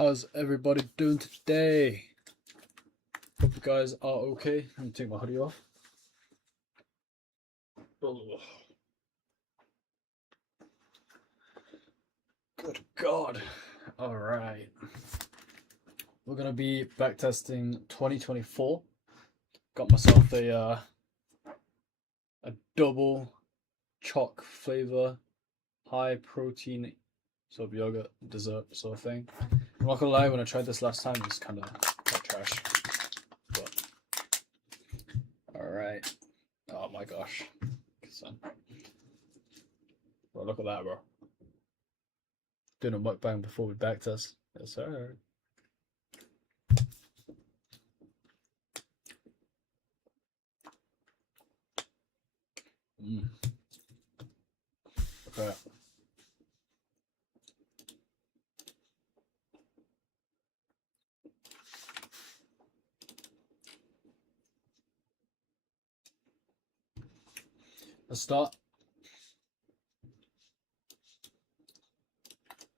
How's everybody doing today? Hope you guys are okay. Let me take my hoodie off. Oh, good God. All right. We're going to be backtesting 2024. Got myself a double chalk flavor, high protein sort of yogurt dessert sort of thing. I'm not gonna lie, when I tried this last time, it's kind of trash. But all right. Oh my gosh, son. Bro, look at that, bro. Doing a mukbang before we backtest. Yes, sir. Okay. Let's start.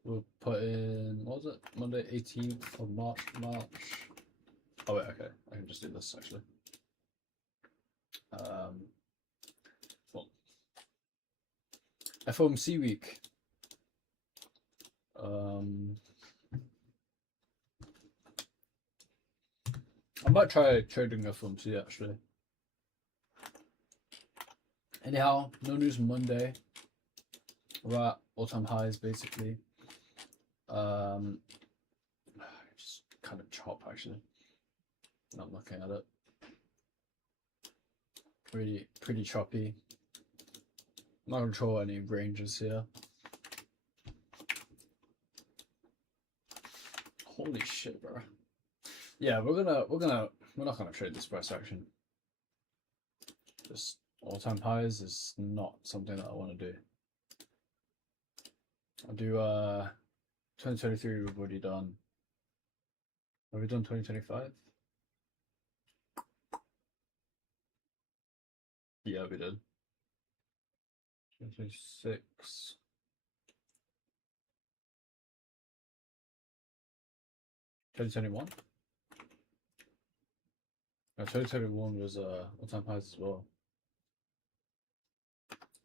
We'll put in, what was it? Monday, 18th of March. Oh wait, okay. I can just do this actually. Well, FOMC week. I might try trading FOMC actually. Anyhow, no news Monday. We're at all-time highs basically. Just kind of chop actually. Not looking at it. Pretty choppy. I'm not gonna control any ranges here. Holy shit, bro. Yeah, we're not gonna trade this price action. Just all-time highs is not something that I want to do. I'll do 2023 we've already done. Have we done 2025? Yeah, we did. 2026. 2021? No, 2021 was all-time highs as well.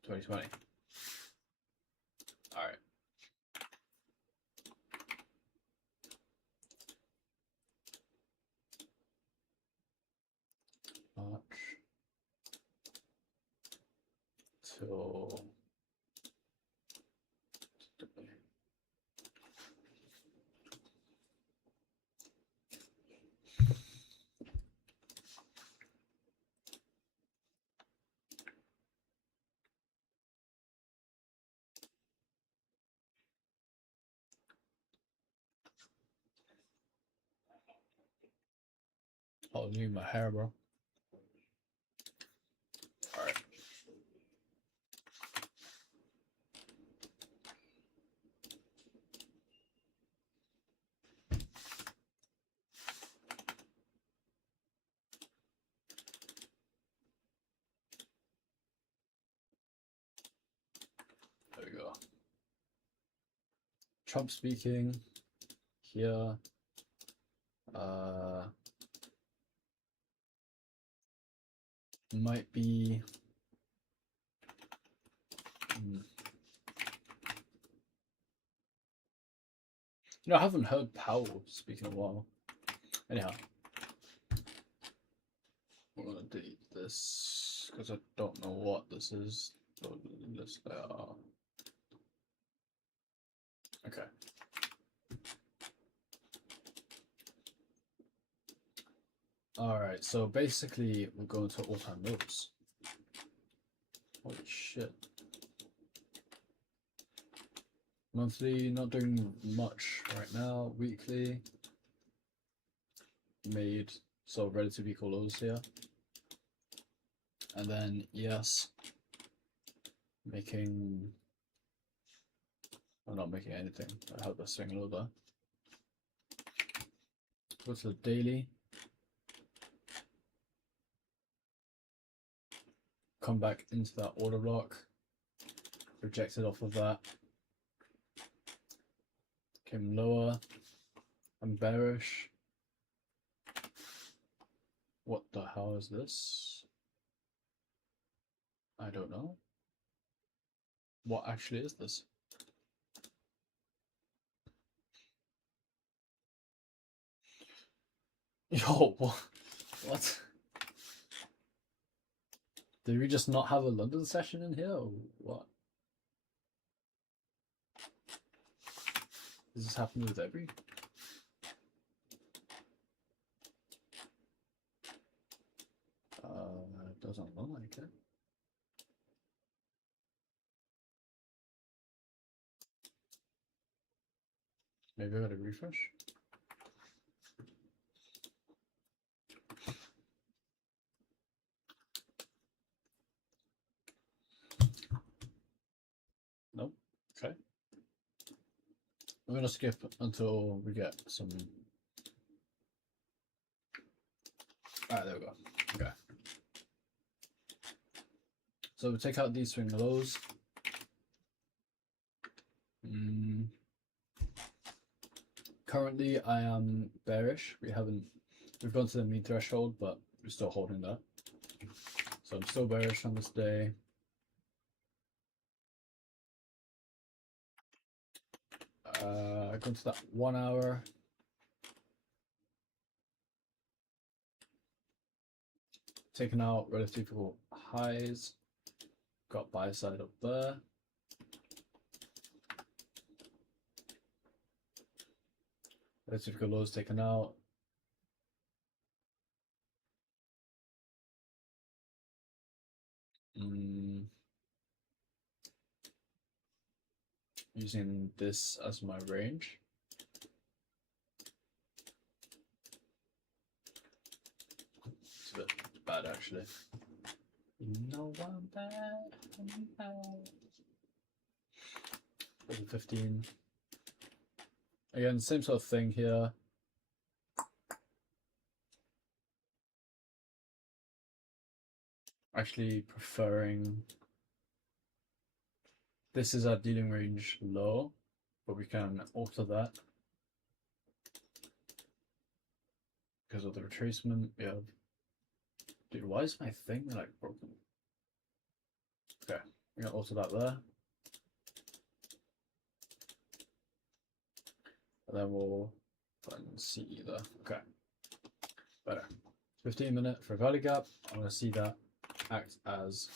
2020. Alright. March till I'll leave my hair, bro. Alright. There we go. Trump speaking here. Might be I haven't heard Powell speak in a while. Anyhow, we're gonna delete this because I don't know what this is. This okay. Alright, so basically we're going to all-time lows. Holy shit. Monthly, not doing much right now. Weekly, made so relatively equal lows here. And then, yes, making, I'm not making anything. I hope that's swinging over. Go to the daily. Come back into that order block. Rejected off of that. Came lower. I'm bearish. What the hell is this? I don't know. What actually is this? Yo, what? Did we just not have a London session in here, or what? Does this happen with every? It doesn't look like it. Maybe I gotta refresh. Nope. Okay. I'm gonna skip until we get some. Alright, there we go. Okay. So we take out these swing lows. Currently, I am bearish. We've gone to the mean threshold, but we're still holding that. So I'm still bearish on this day. I go to that 1 hour. Taking out relative highs. Got buy side up there. Relative lows taken out. Using this as my range. It's a bit bad actually. You know I'm bad. I'm bad. 15. Again, same sort of thing here. Actually preferring, this is our dealing range low, but we can alter that because of the retracement. We have, dude, why is my thing like broken? Okay, we're gonna alter that there. And then we'll put in C either. Okay, better. 15-minute for a value gap. I'm gonna see that act as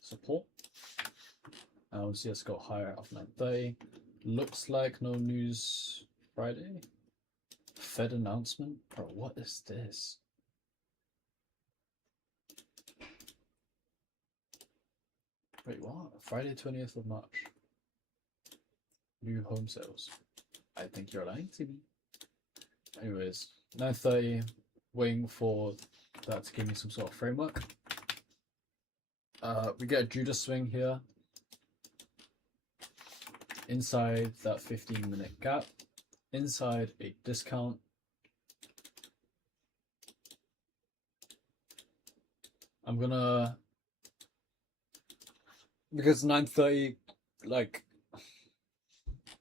support. And we'll see us go higher off 9:30. Looks like no news Friday. Fed announcement? Bro, what is this? Wait, what? Friday 20th of March. New home sales. I think you're lying to me. Anyways, 9:30, waiting for that to give me some sort of framework. We get a Judas swing here. Inside that 15-minute gap. Inside a discount. I'm gonna, because 9:30, like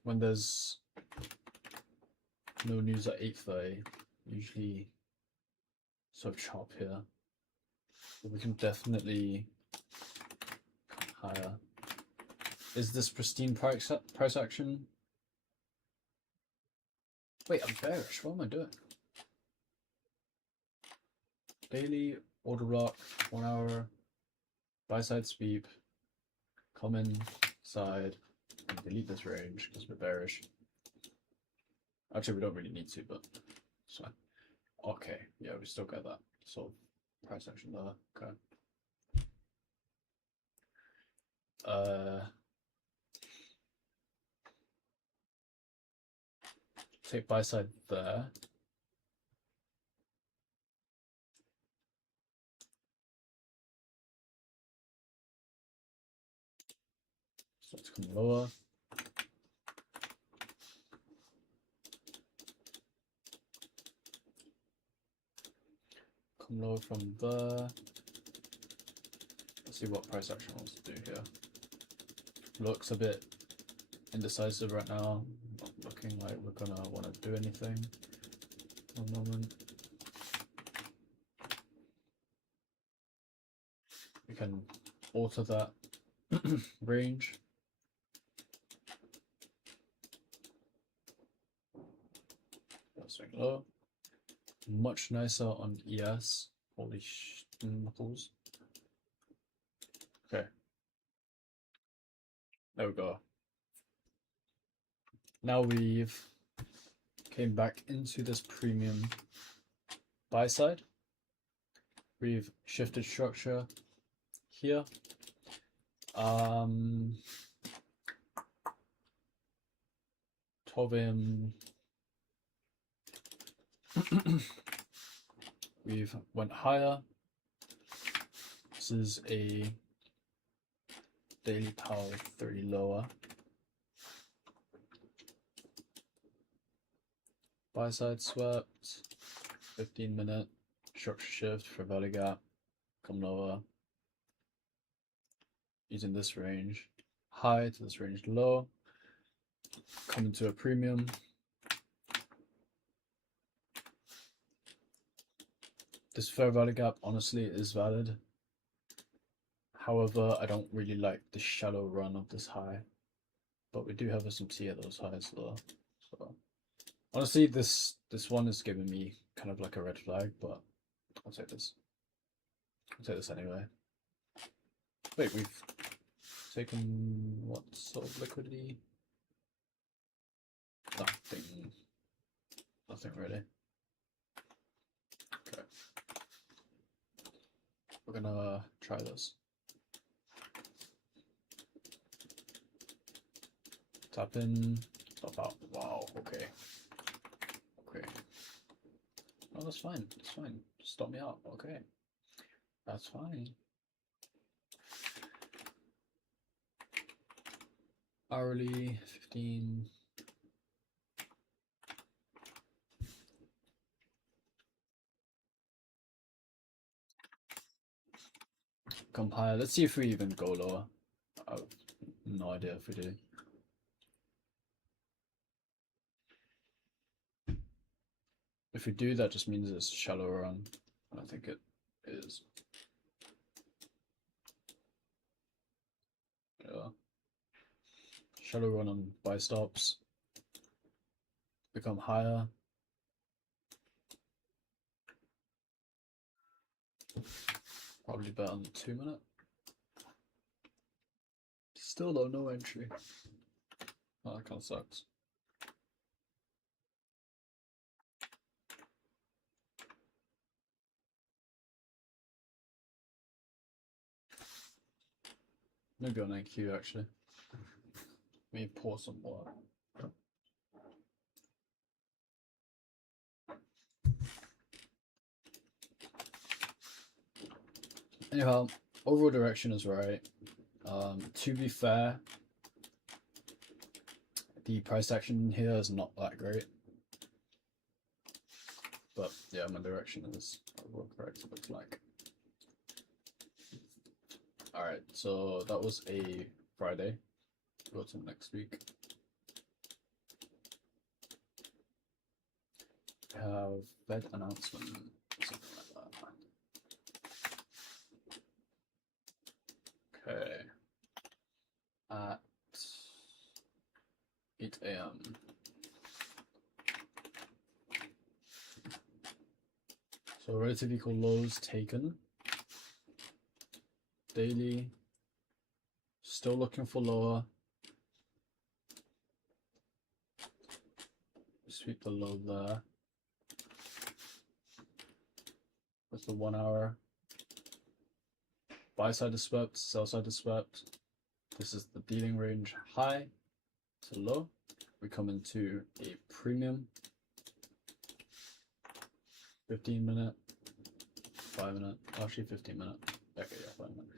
when there's no news at 8:30, usually sort of chop here. But we can definitely come higher. Is this pristine price action? Wait, I'm bearish. What am I doing? Daily order block, 1 hour, buy side sweep, come inside, and delete this range because we're bearish. Actually, we don't really need to, but it's fine. Okay, yeah, we still get that sort of price action there. Okay. Take buy side there. Start to come lower. Come lower from there. Let's see what price action wants to do here. Looks a bit indecisive right now. Not looking like we're gonna want to do anything. One moment. We can alter that range. Swing low. Much nicer on ES. Holy knuckles. Okay. There we go. Now we've came back into this premium buy side. We've shifted structure here. 12 AM. We've went higher. This is a daily power 30 lower. Buy side swept, 15-minute structure shift for value gap, come lower. Using this range high to this range low, come into a premium. This fair value gap honestly is valid. However, I don't really like the shallow run of this high, but we do have SMT at those highs though. So honestly, this one is giving me kind of like a red flag, but I'll take this. I'll take this anyway. Wait, we've taken what sort of liquidity? Nothing really. Okay. We're gonna try this. Tap in, tap out. Wow, okay. Okay. Oh, that's fine. That's fine. Stop me out. Okay. That's fine. Hourly 15. Come higher. Let's see if we even go lower. I have no idea if we do. If we do, that just means it's shallow run. I don't think it is. Yeah. Shallow run on buy stops. Become higher. Probably better on the 2-minute. Still though, no entry. Oh, that kind of sucks. Maybe on AQ actually. Let me pour some water. Anyhow, overall direction is right. To be fair, the price action here is not that great. But yeah, my direction is overall correct, it looks like. Alright, so that was a Friday. Go to next week. We have Fed announcement, something like that. Okay. At 8 AM. So relative equal lows taken. Daily. Still looking for lower. Sweep the low there. With the 1 hour. Buy side is swept, sell side is swept. This is the dealing range high to low. We come into a premium. 15-minute, 5-minute, actually 15-minute. Okay, yeah, 5-minute.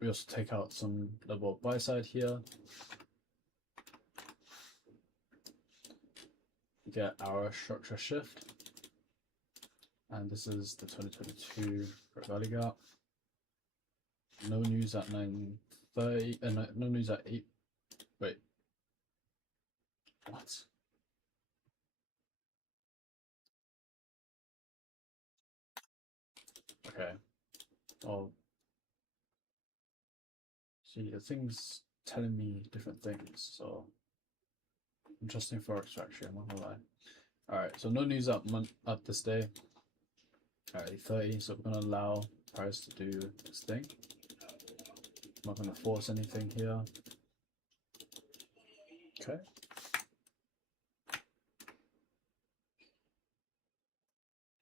We also take out some level of buy side here. We get our structure shift. And this is the 2022 Great Valley Gap. No news at 9:30, no news at 8. Wait, What? Okay. Oh. See, the thing's telling me different things, so interesting for extraction, I'm not gonna lie. Alright, so no news up this day. Alright, 30, so we're gonna allow price to do this thing. I'm not gonna force anything here. Okay.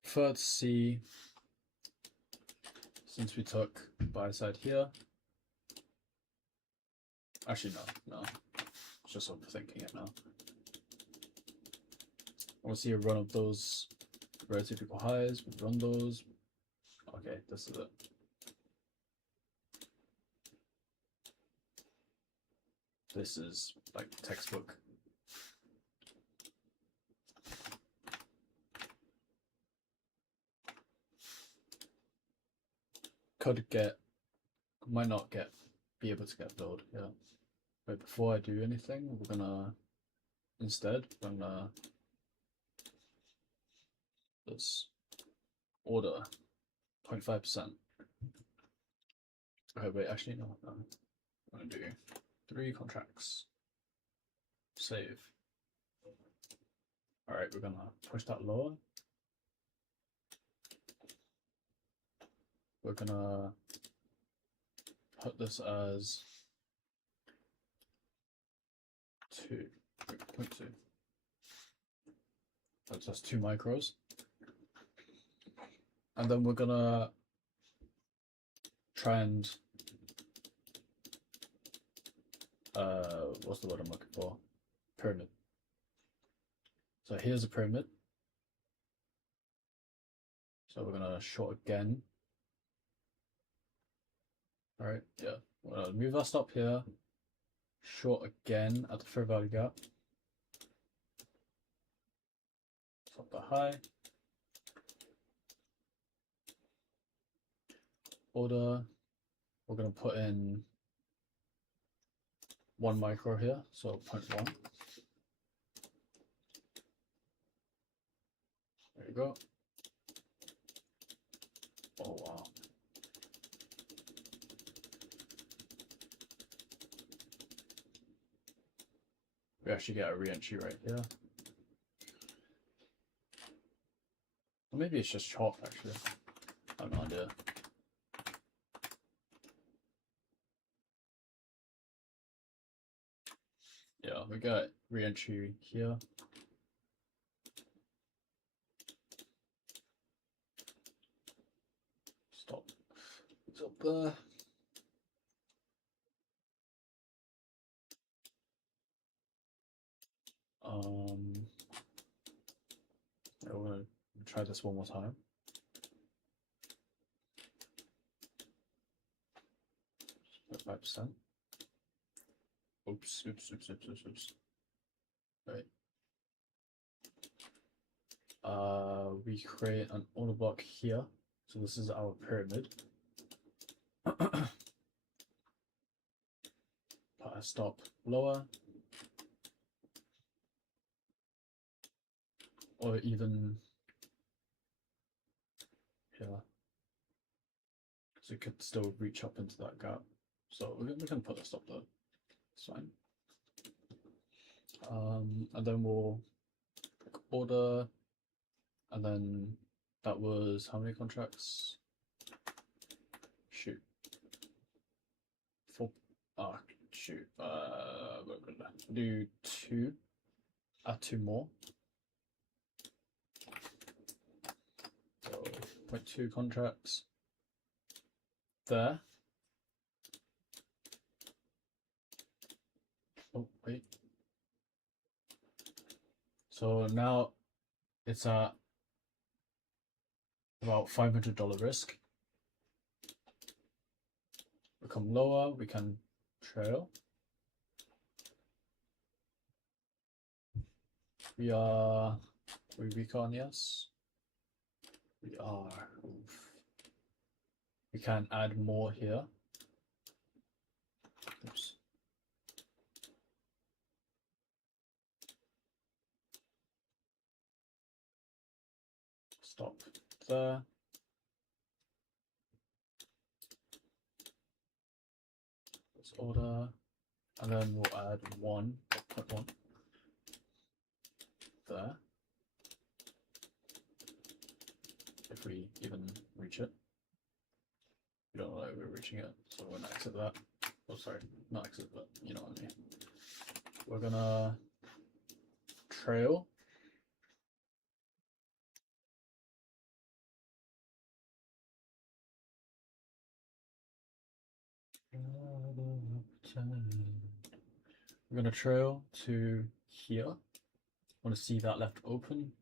Third C, since we took buy side here. Actually, no. It's just overthinking it now. I want to see a run of those relative equal highs. We run those. Okay, this is it. This is like textbook. Might not be able to get filled, yeah. But before I do anything, we're gonna let's order 0.5%. Okay, wait, actually, no. I'm gonna do 3 contracts. Save. Alright, we're gonna push that lower. We're gonna put this as 2.2. That's just 2 micros. And then we're gonna try and what's the word I'm looking for? Pyramid. So here's a pyramid. So we're gonna short again. Alright, yeah. We're gonna move our stop here. Short again at the fair value gap. Stop the high. Order. We're gonna put in 1 micro here, so 0.1. There you go. Oh wow. We actually get a re-entry right here. Or maybe it's just chop actually. I have no idea. Yeah, we got re-entry here. Stop. Stop there. Yeah, we're gonna try this one more time. Just put 5%. Oops. Right. We create an order block here. So this is our pyramid. Put a stop lower. Or even here. So it could still reach up into that gap. So we can put a stop there. It's fine. And then we'll order, and then that was how many contracts? Shoot. 4. Shoot. Do 2. Add 2 more. So 0.2 contracts there. Oh wait. So now it's at about $500 risk. We come lower, we can trail. We weak on, yes. We are. Oof. We can add more here. Oops. stop there. Let's order, and then we'll add 1.1 there. If we even reach it. We don't know if we're reaching it, so we're gonna exit that. Oh, sorry, not exit, but you know what I mean. We're gonna trail. We're gonna trail to here. I want to see that left open.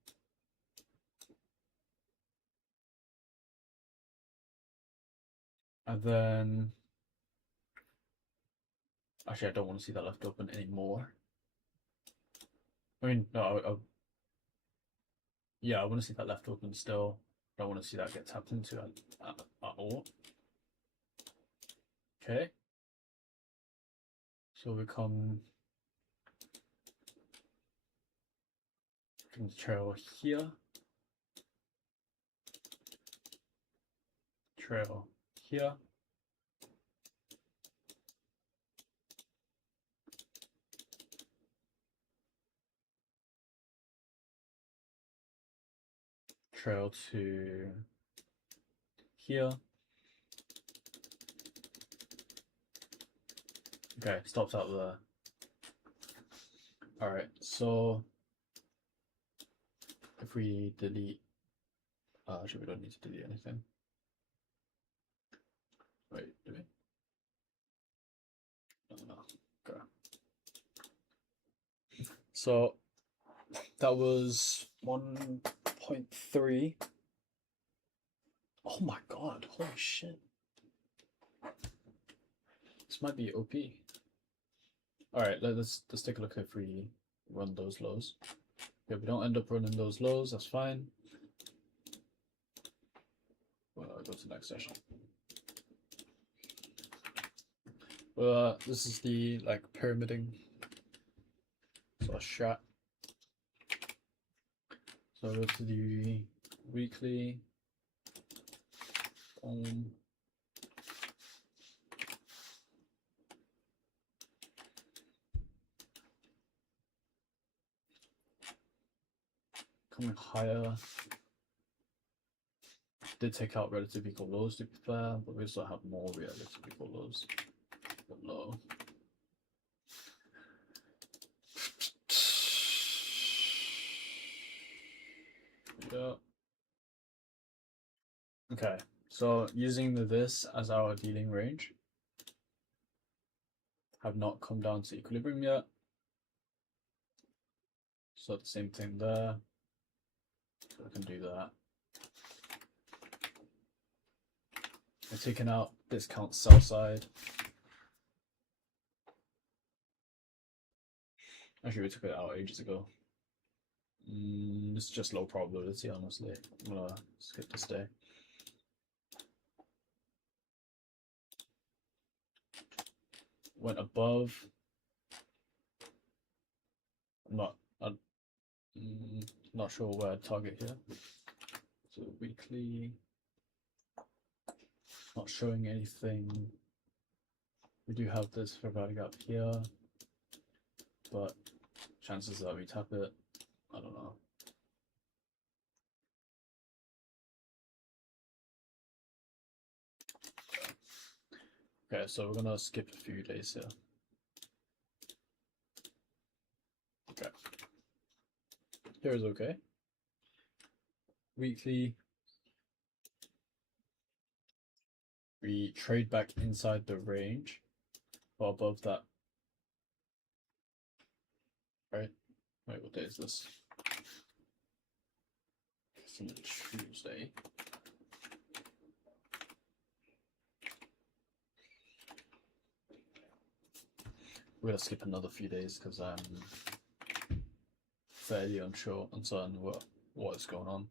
And then, actually, I don't want to see that left open anymore. I mean, no, yeah, I want to see that left open still. I don't want to see that get tapped into at all. Okay. So we can trail here. Trail here. Trail to here. Okay, stops out there. Alright, so if we delete, actually we don't need to delete anything. Wait, do we? No. Okay. So that was 1.3. Oh my god, holy shit. This might be OP. Alright, let's take a look if we run those lows. If we don't end up running those lows, that's fine. Well, I'll go to the next session. This is the like pyramiding sort of strat. So I go to the weekly. Coming higher. Did take out relative equal lows to be fair, but we also have more relative equal lows. But low. Yeah. Okay, so using this as our dealing range, have not come down to equilibrium yet. So the same thing there. So we can do that. We're taking out discount sell side. Actually, we took it out ages ago. It's just low probability, honestly. I'm gonna skip this day. Went above. I'm not sure where I'd target here. So weekly, not showing anything. We do have this fair value gap here, but chances that we tap it, I don't know. Okay, so we're gonna skip a few days here. Okay. Here is okay. Weekly. We trade back inside the range or above that. Right? Wait, what day is this? It's on a Tuesday. We're gonna skip another few days because I'm fairly uncertain what is going on.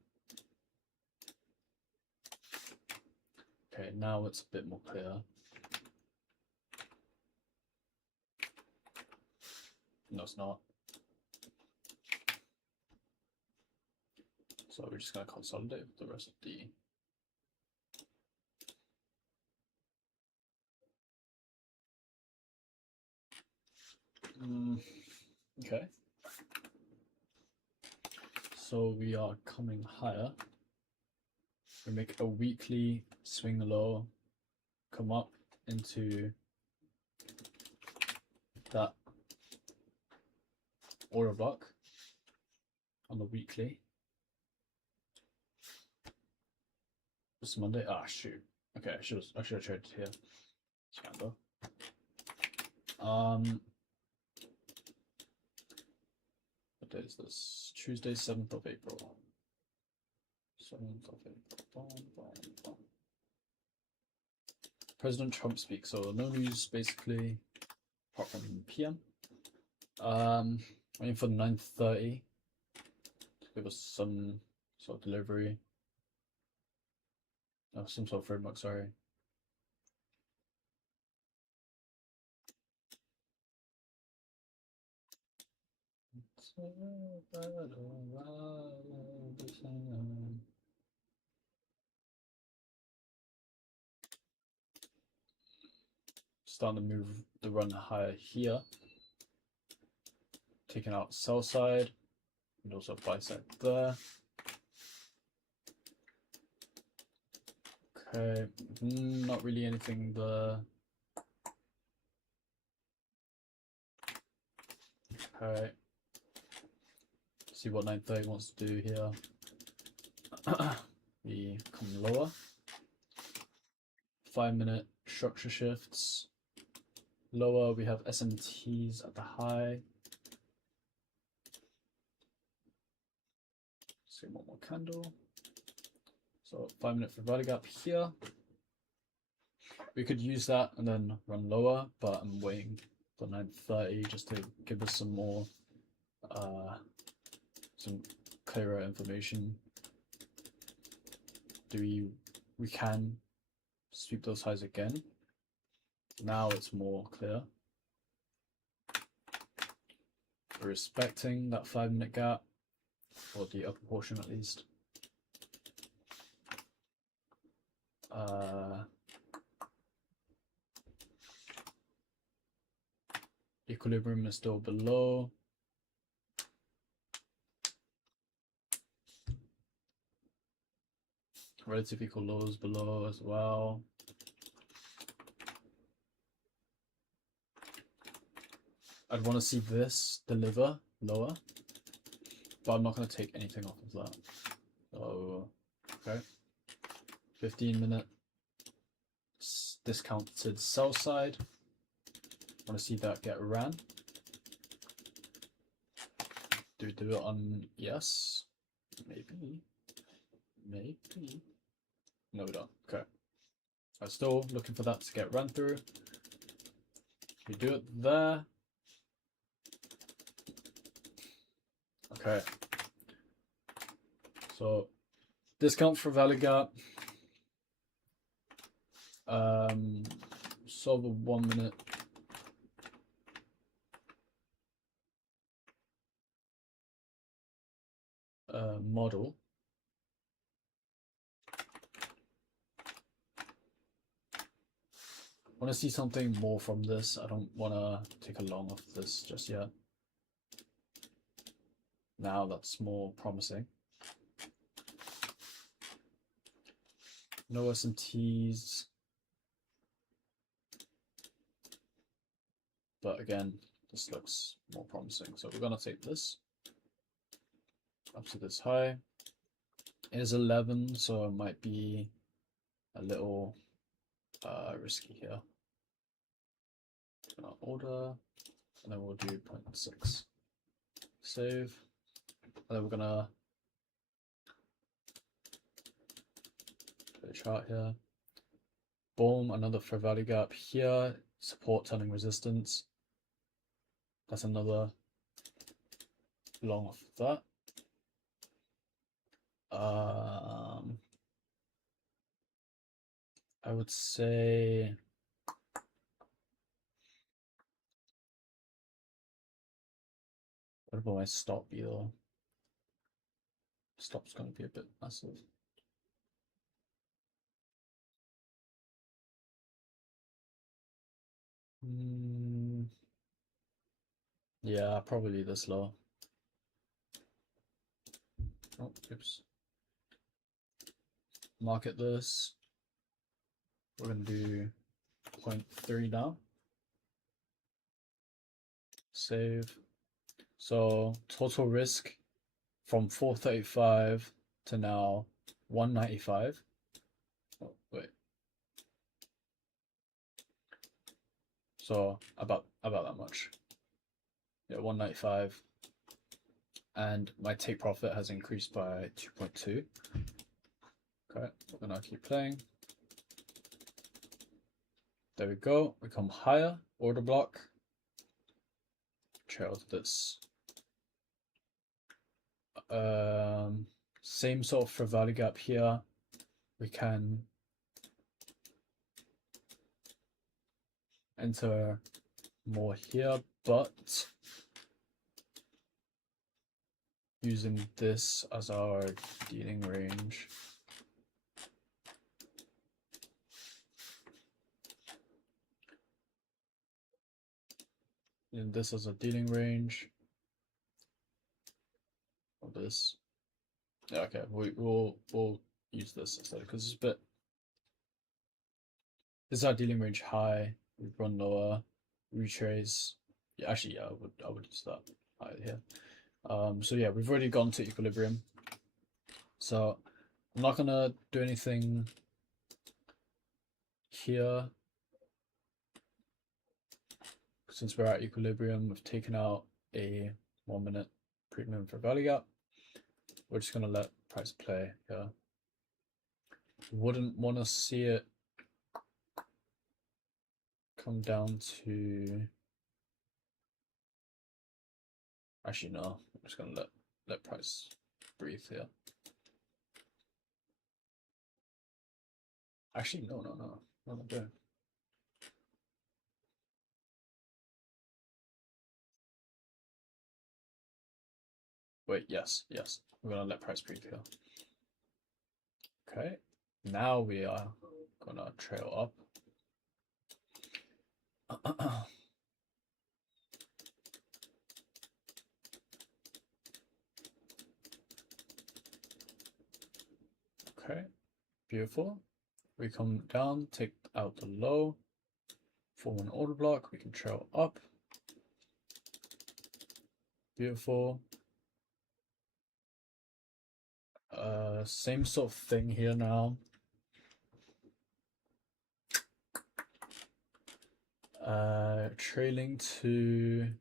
Okay, now it's a bit more clear. No, it's not. So we're just going to consolidate with the rest of the okay. So we are coming higher. We make a weekly swing low, come up into that order block on the weekly. It's Monday. Ah, shoot. Okay, I should have traded here. Scandal. What day is this? Tuesday, 7th of April. 7th of April. Boom, boom, boom. President Trump speaks. So no news basically, apart from PM. Waiting for 9:30 to give us some sort of delivery. Oh, some sort of framework, sorry. Starting to move the run higher here. Taking out sell side and also buy side there. Okay, not really anything there. Okay, see what 9:30 wants to do here. We come lower. 5-minute structure shifts. Lower, we have SMTs at the high. See one more candle. So 5-minute for value gap here. We could use that and then run lower, but I'm waiting for 9:30 just to give us some more, some clearer information. We can sweep those highs again. Now it's more clear. We're respecting that 5-minute gap, or the upper portion at least. Equilibrium is still below. Relative equal lows below as well. I'd want to see this deliver lower, but I'm not going to take anything off of that. So, okay. 15-minute discounted sell side. Want to see that get ran. Do we do it on yes? Maybe. No, we don't. Okay. I'm still looking for that to get run through. We do it there. Okay. So discount for value gap. Solve a 1-minute. Model. I want to see something more from this. I don't want to take a long off this just yet. Now that's more promising. No SMTs. But again, this looks more promising. So we're going to take this up to this high. It is 11, so it might be a little risky here. Gonna order, and then we'll do 0.6. Save. And then we're gonna put a chart here. Boom, another fair value gap here. Support turning resistance. That's another long off of that. I would say what about my stop be though? stop's gonna be a bit massive. Yeah, probably this low. Oh, oops. Market this. We're gonna do 0.3 now. Save. So total risk from 435 to now 195. Oh, wait. So about that much. Yeah, 195. And my take profit has increased by 2.2. Okay, we're gonna keep playing. There we go. We come higher, order block. Trail this. Same sort of for value gap here. We can enter more here, but using this as our dealing range. And this as a dealing range. Or this. Yeah, okay, we'll use this instead because it's a bit. This is our dealing range high. We run lower, retrace. Yeah, actually, yeah, I would use that high here. So yeah, we've already gone to equilibrium. So I'm not gonna do anything here. Since we're at equilibrium, we've taken out a 1 minute premium for value gap. We're just gonna let price play here. Wouldn't want to see it come down to. Actually, no. I'm just gonna let price breathe here. Actually, no. What am I doing? Wait, yes. We're gonna let price breathe here. Okay. Now we are gonna trail up. Okay, beautiful. We come down, take out the low, form an order block, we can trail up. Beautiful. Same sort of thing here now. Trailing to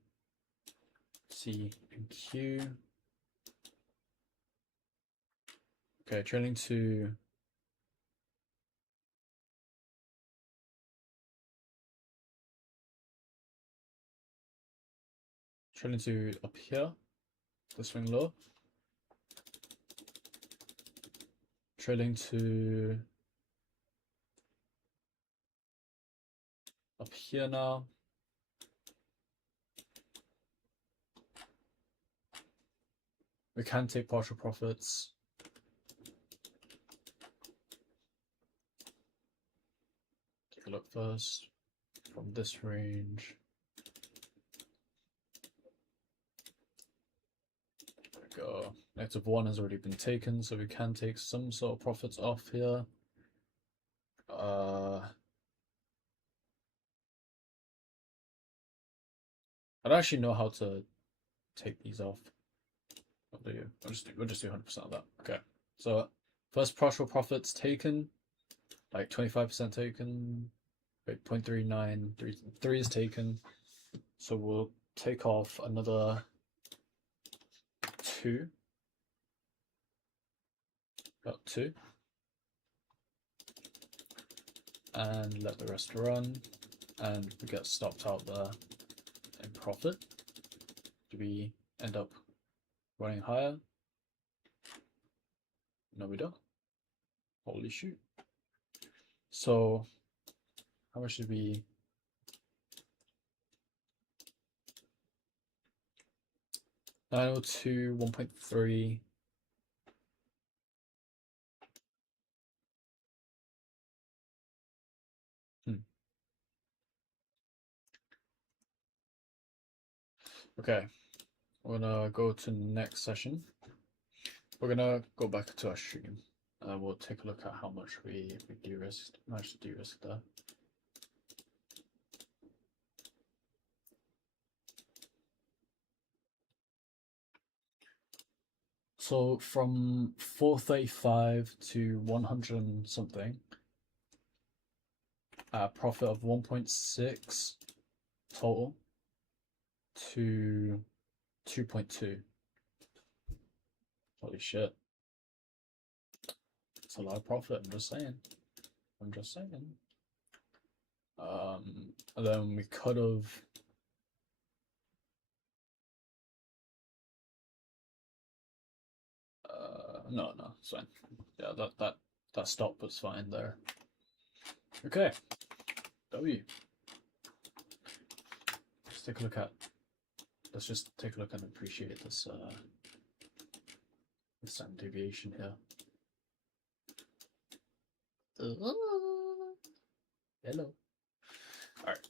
C and Q. Okay, trailing to up here, the swing low. Trailing to up here now. We can take partial profits. Take a look first from this range. There we go. -1 has already been taken, so we can take some sort of profits off here. I don't actually know how to take these off. What do you? We'll just do 100% of that. Okay. So first partial profits taken, like 25% taken. Wait, 0.39, 3 is taken. So we'll take off another 2. About 2. And let the rest run. And we get stopped out there in profit. Do we end up running higher? No, we don't. Holy shoot. So how much did we? 902, 1.3. Okay, we're gonna go to next session. We're gonna go back to our stream. We'll take a look at how much we managed to de-risk there. So from 435 to 100 and something, profit of 1.6 total to 2.2. Holy shit. It's a lot of profit, I'm just saying. And then we could have no, it's fine. Yeah, that stop was fine there. Okay. W. Let's take a look at and appreciate this this standard deviation here. Hello. Alright.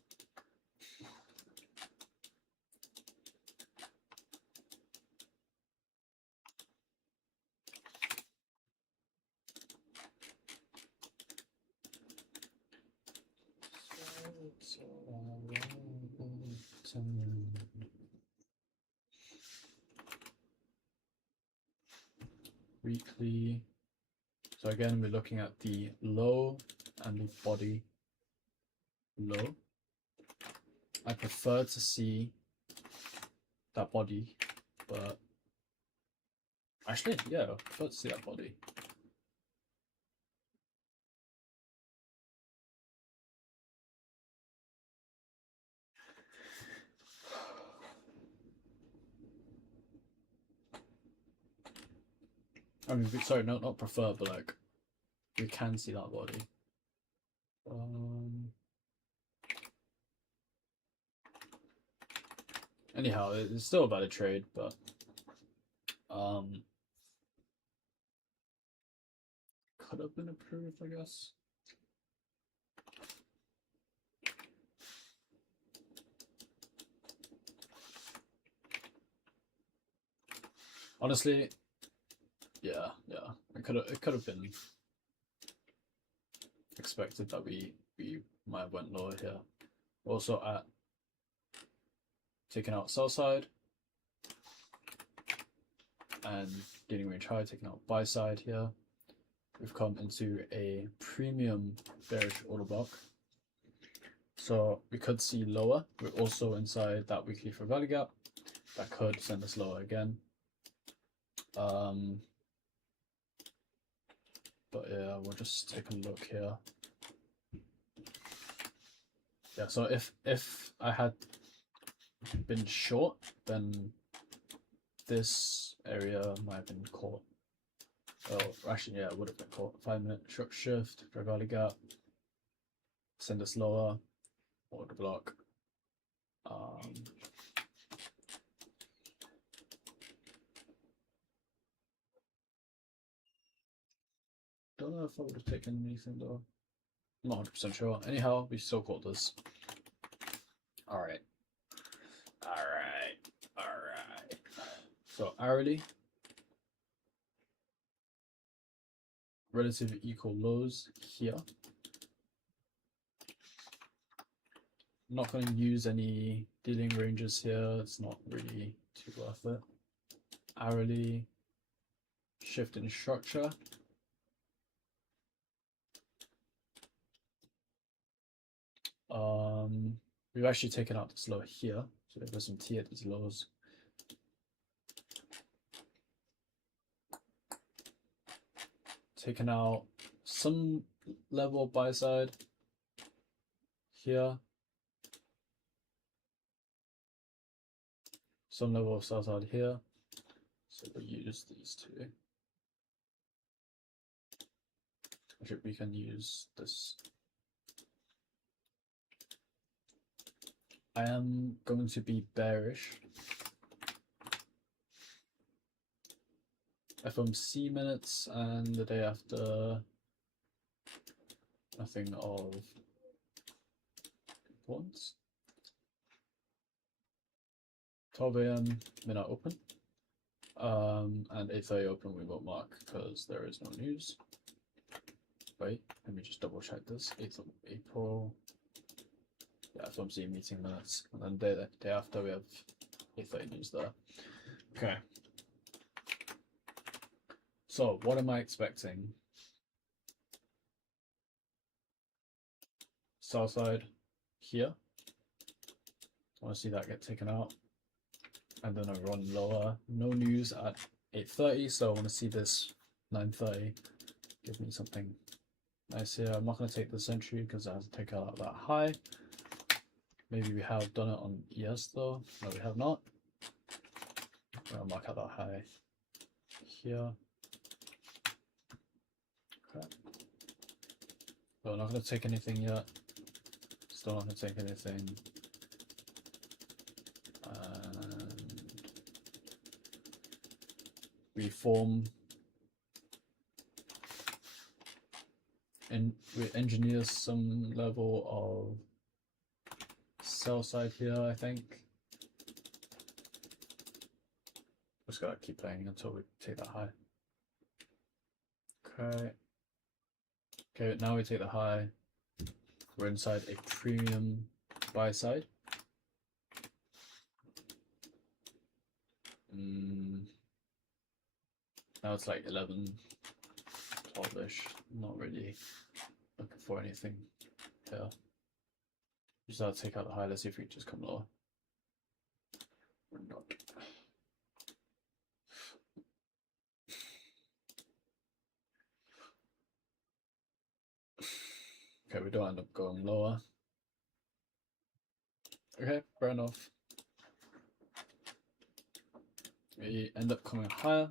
Weekly. So again, we're looking at the low and the body low. I prefer to see that body, but actually, yeah, I prefer to see that body. I mean, sorry, not prefer, but like, we can see that body. Anyhow, it's still a valid trade, but could have been approved, I guess. Honestly, yeah, it could have been expected that we might have went lower here. Also at taking out sell side and dealing range high, taking out buy side here. We've come into a premium bearish order block. So we could see lower. We're also inside that weekly for value gap. That could send us lower again. But yeah, we'll just take a look here. Yeah, so if I had been short, then this area might have been caught. Oh, actually, yeah, it would have been caught. 5-minute short shift for value gap. Send us lower. Order block. Don't know if I would have taken anything though. I'm not 100% sure. Anyhow, we still caught this. Alright. So hourly. Relative equal lows here. I'm not going to use any dealing ranges here. It's not really too worth it. Hourly. Shift in structure. We've actually taken out this low here, so there's some T at these lows. Taken out some level of buy side here, some level of sell side here. So we'll use these two. Actually, we can use this. I am going to be bearish. FOMC minutes and the day after, nothing of importance. 12 a.m. midnight open. And 8:30 open we won't mark because there is no news. Wait, let me just double check this. 8th of April. Yeah, FOMC meeting minutes. And then day after we have 8:30 news there. Okay. So what am I expecting? Sell side here. I want to see that get taken out. And then I run lower. No news at 8:30, so I want to see this 9:30 give me something nice here. I'm not going to take this entry because I have to take out that high. Maybe we have done it on ES though. No, we have not. I'll mark out that high here. Okay. So I'm not going to take anything yet. Still not going to take anything. We form and we engineer some level of sell side here, I think. Just gotta keep playing until we take that high. Okay, now we take the high. We're inside a premium buy side. Now it's like 11, 12-ish. Not really looking for anything here. Just gotta take out the high. Let's see if we just come lower. We're not. Okay, we don't end up going lower. Okay, fair enough. We end up coming higher.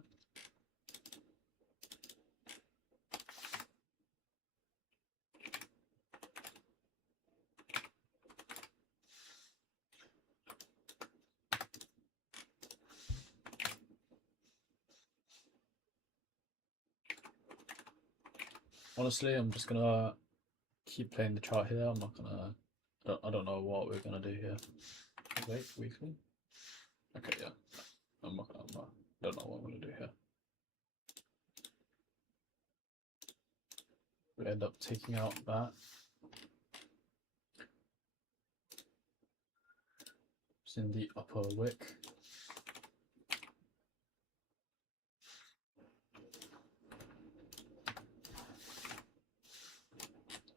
Honestly, I'm just gonna keep playing the chart here. I'm not gonna. I don't know what we're gonna do here. Wait, weekly. Okay, yeah. I'm not. Don't know what I'm gonna do here. We end up taking out that. It's in the upper wick.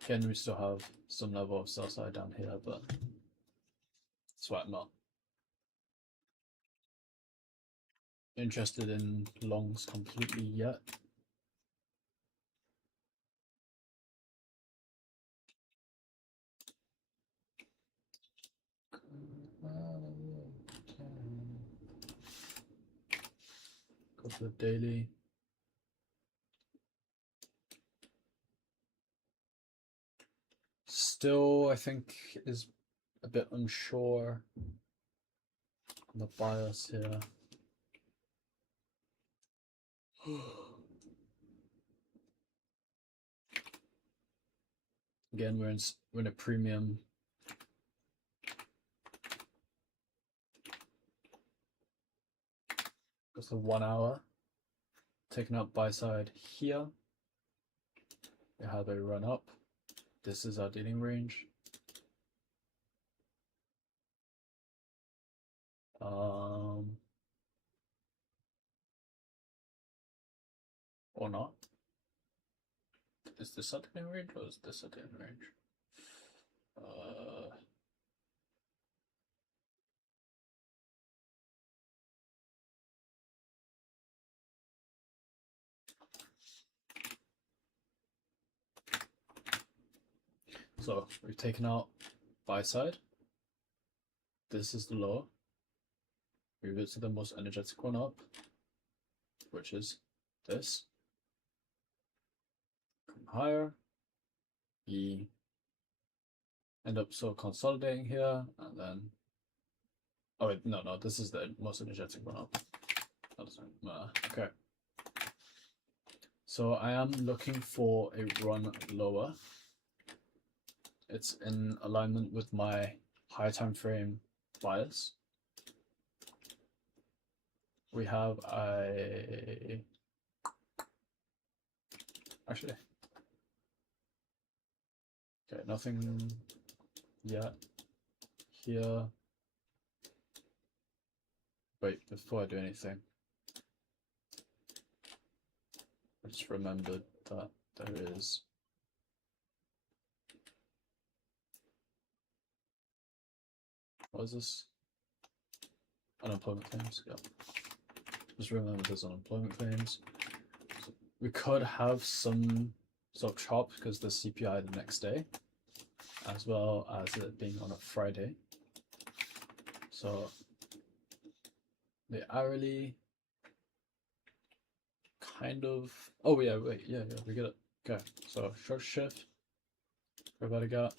Again, we still have some level of sell side down here, but that's why I'm not interested in longs completely yet. Go for the daily. Still, I think is a bit unsure on the bias here. Again, we're in a premium. Just the 1 hour. Taking out buy side here. How they run up. This is our dealing range. Or not. Is this a dealing range or is this a dealing range? So we've taken out buy side. This is the low. We move to the most energetic one up, which is this. Come higher. We end up consolidating here, and then. Oh wait, no, this is the most energetic one up. That doesn't matter. Okay. So I am looking for a run lower. It's in alignment with my high time frame bias. we have a actually okay, nothing yet here. Wait, before I do anything, I just remembered that there is what is this? Unemployment claims, yeah. Just remember there's unemployment claims. So we could have some sort of chop because there's CPI the next day, as well as it being on a Friday. So the hourly kind of we get it. Okay, so short shift, everybody got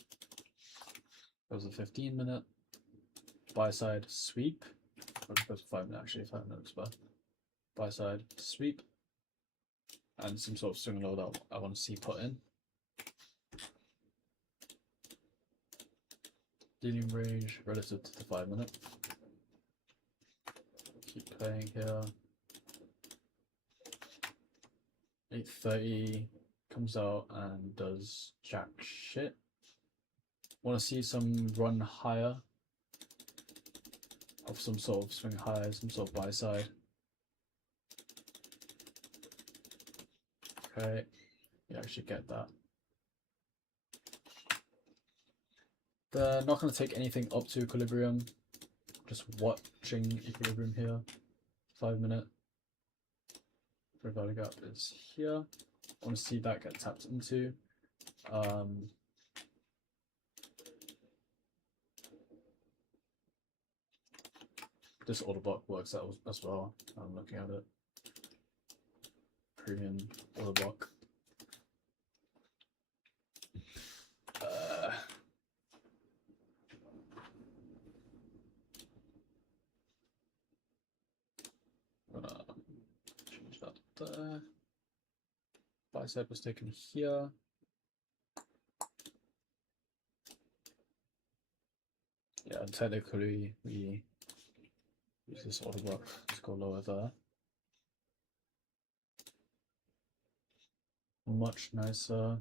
that was a 15-minute buy side sweep. Or it was 5 minutes actually, 5 minutes, but buy side sweep and some sort of swing low that I want to see put in. Dealing range relative to the 5 minute. Keep playing here. 8:30 comes out and does jack shit. Want to see some run higher of some sort of swing higher, some sort of buy side. Okay, yeah, I should get that. They're not going to take anything up to equilibrium, just watching equilibrium here. 5 minute. Everybody gap is here. I want to see that get tapped into. This order block works out as well. I'm looking at it. Premium order block. I'm gonna change that there. Buy side was taken here. Yeah, and technically we use this order block. Let's go lower there. Much nicer.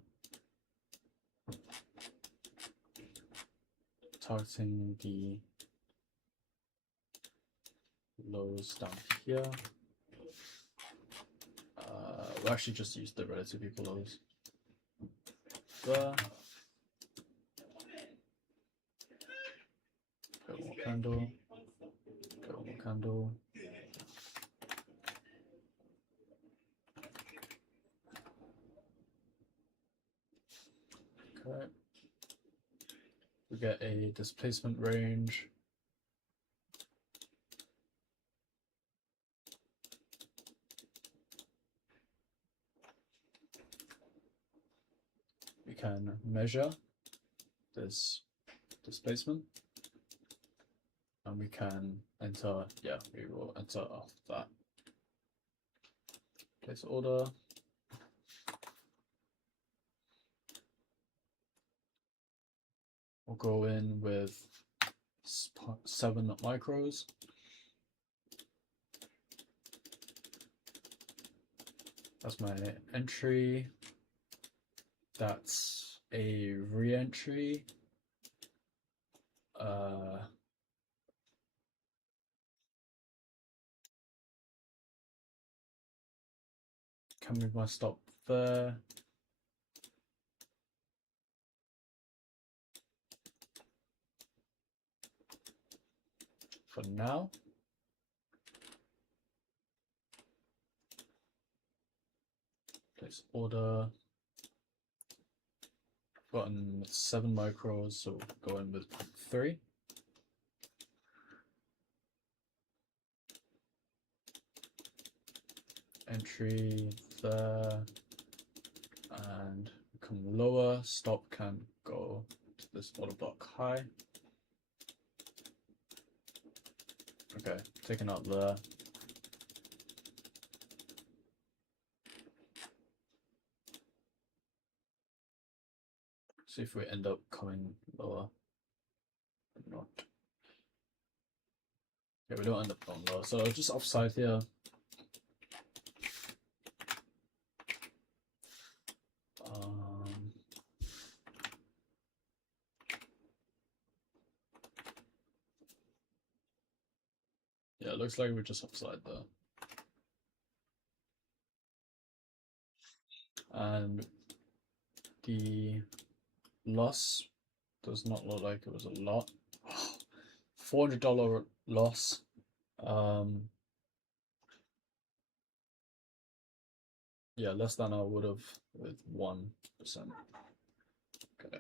Targeting the lows down here. We'll actually just use the relative equal lows. There. Go one more candle. Go one more candle. Okay. We get a displacement range. We can measure this displacement and we can enter, we will enter off that. Place order. We'll go in with 7 micros. That's my entry. That's a re-entry. Can move my stop there. For now. Place order. Gotten 7 micros, so go in with 3. Entry there, and come lower. Stop can go to this order block high. Okay, taken out there. See if we end up coming lower or not. Okay, we don't end up going low, so just offside here. Yeah, it looks like we're just upside there. And the loss does not look like it was a lot. $400 loss. Yeah, less than I would have with 1%. Okay.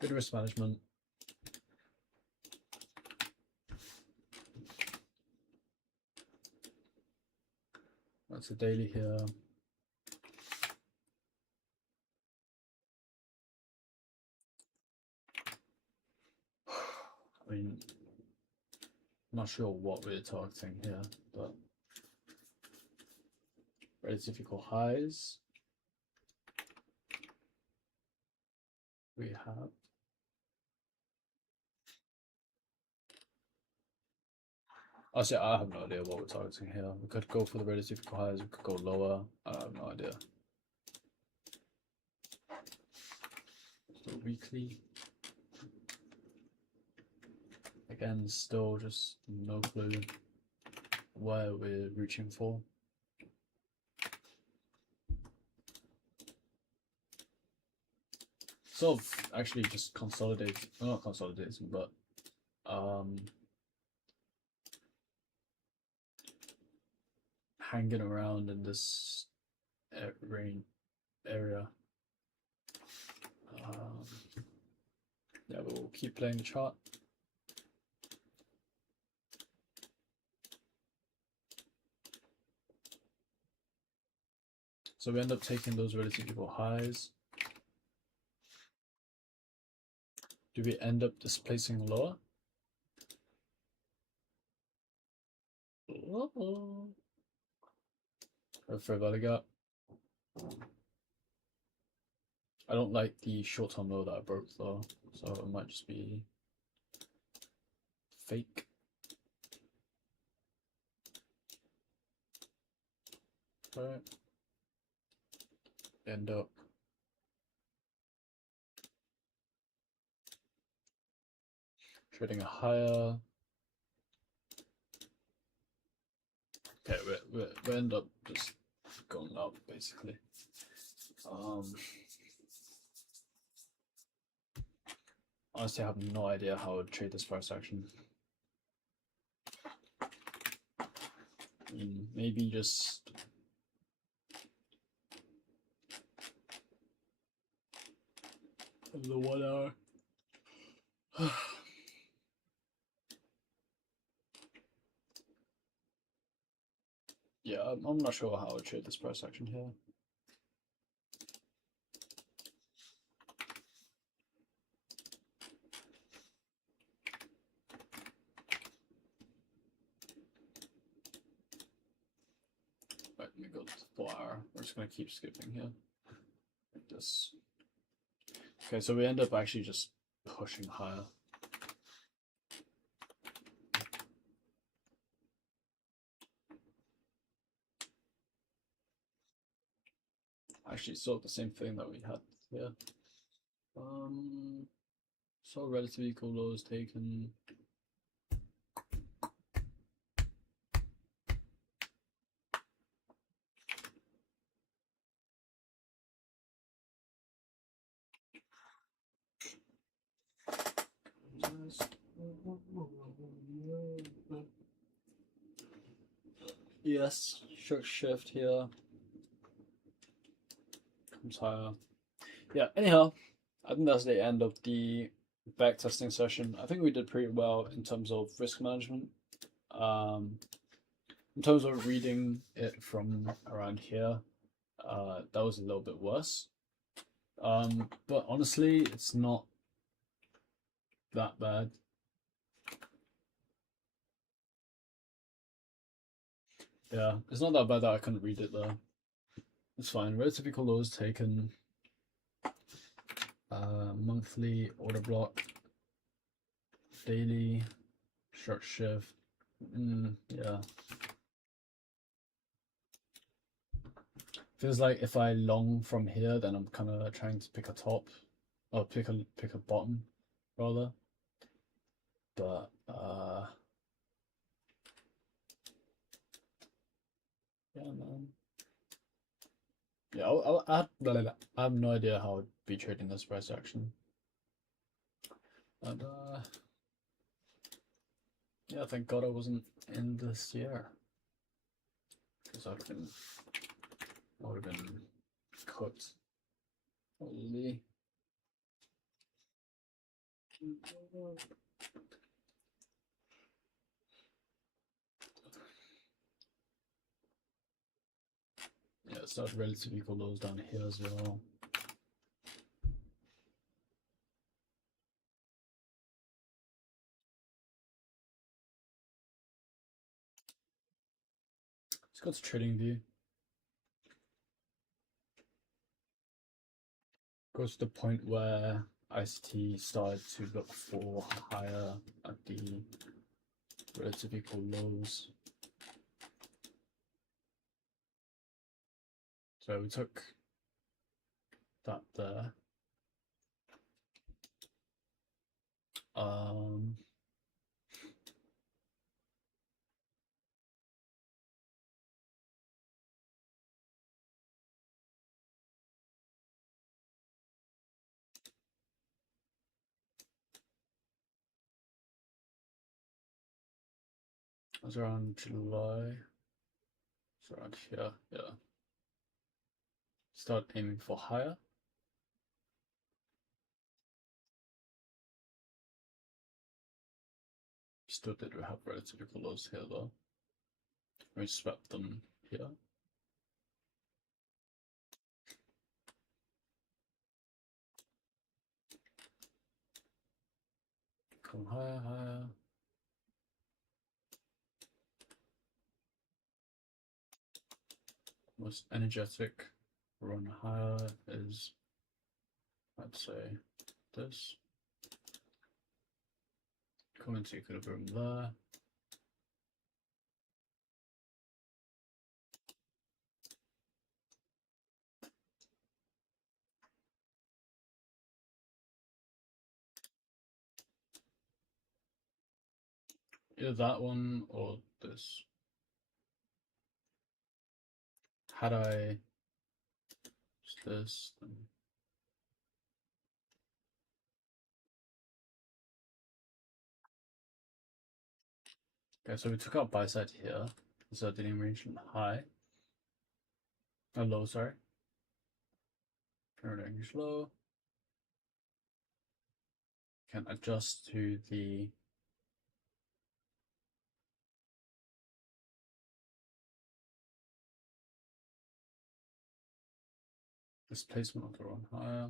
Good risk management. That's a daily here. I mean, I'm not sure what we're targeting here, but relative equal highs. We have honestly, I have no idea what we're targeting here. We could go for the relative equal highs, we could go lower. I have no idea. So weekly. Again, still just no clue where we're reaching for. Sort of actually just consolidating, well, not consolidating, but hanging around in this area. Yeah, we'll keep playing the chart. So we end up taking those relative equal highs. Do we end up displacing lower? For a value gap. I don't like the short-term low that I broke though, so it might just be fake. Right. End up trading a higher. Okay, we end up just going up basically. Honestly, I have no idea how to trade this price action. I mean, maybe just the 1 hour. Yeah, I'm not sure how to trade this price action here. Right, let me go to the 4 hour. We're just gonna keep skipping here. Like this. Okay, so we end up actually just pushing higher. Actually saw the same thing that we had here. So relatively equal lows taken. Yes, short shift here. Comes higher. Yeah, anyhow, I think that's the end of the backtesting session. I think we did pretty well in terms of risk management. In terms of reading it from around here, that was a little bit worse. But honestly, it's not that bad. Yeah, it's not that bad that I couldn't read it though. It's fine. Relative equal lows taken. Monthly order block. Daily short shift. Yeah. Feels like if I long from here, then I'm kind of trying to pick a top, or pick a bottom, rather. But yeah, man. Yeah, I have no idea how I'd be trading this price action. And yeah, thank God I wasn't in this year, because I would have been cooked. Holy. Yeah, it's not relatively equal lows down here as well. Let's go to trading view. Goes to the point where ICT started to look for higher at the relative equal lows. So we took that there. It was around July. It's around here, yeah. Start aiming for higher. Still did have relative equal lows here though. We swept them here. Come higher, higher. Most energetic run higher is, I'd say, this. Come into equilibrium there. Either that one or this. Had I just this, then okay, so we took out buy side here, so it didn't range high. Low, sorry. Range low. Can adjust to the displacement of the run higher.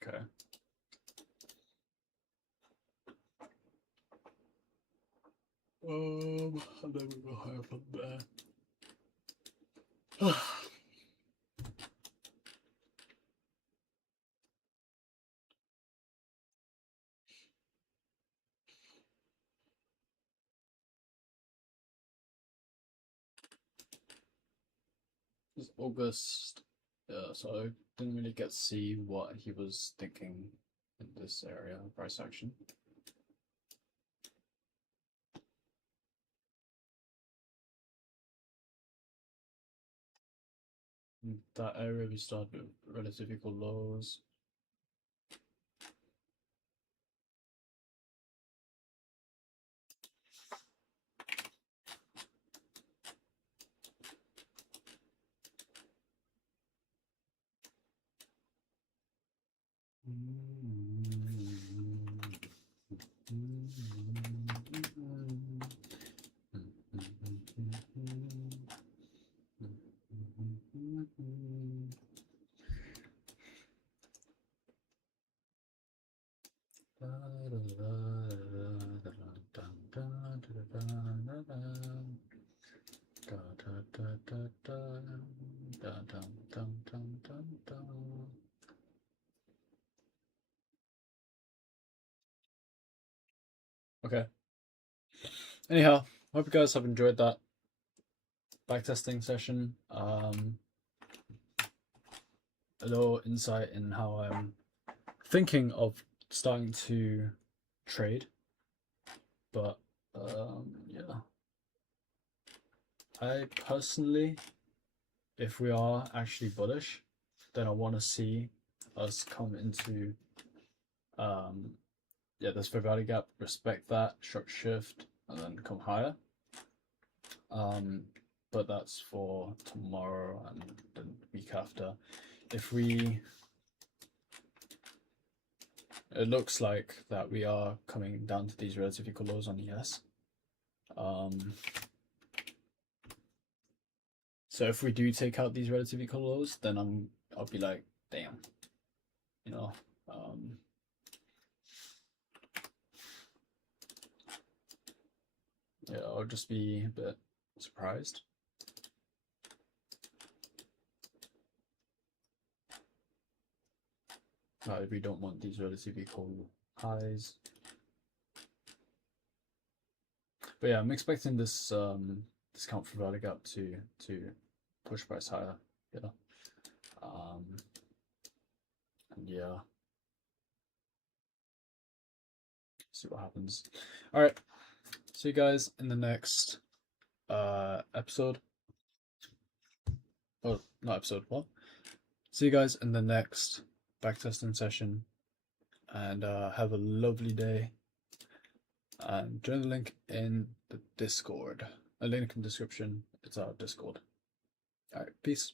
Okay. And then we go higher from there. It's August, yeah, so I didn't really get to see what he was thinking in this area of price action. In that area we started with relative equal lows. Okay. Anyhow, hope you guys have enjoyed that backtesting session. A little insight in how I'm thinking of starting to trade, but yeah, I personally, if we are actually bullish, then I want to see us come into yeah, this fair value gap, respect that, short shift, and then come higher. But that's for tomorrow and the week after. If we, it looks like that we are coming down to these relative equal lows on ES. So if we do take out these relative equal lows, then I'll be like, damn, you know, yeah, I'll just be a bit surprised. We don't want these relative equal highs. But yeah, I'm expecting this discount for value gap to push price higher. Yeah. And yeah. See what happens. Alright. See you guys in the next episode. Oh, not episode, what? See you guys in the next backtesting session. And have a lovely day. And join the link in the Discord. A link in the description. It's our Discord. Alright, peace.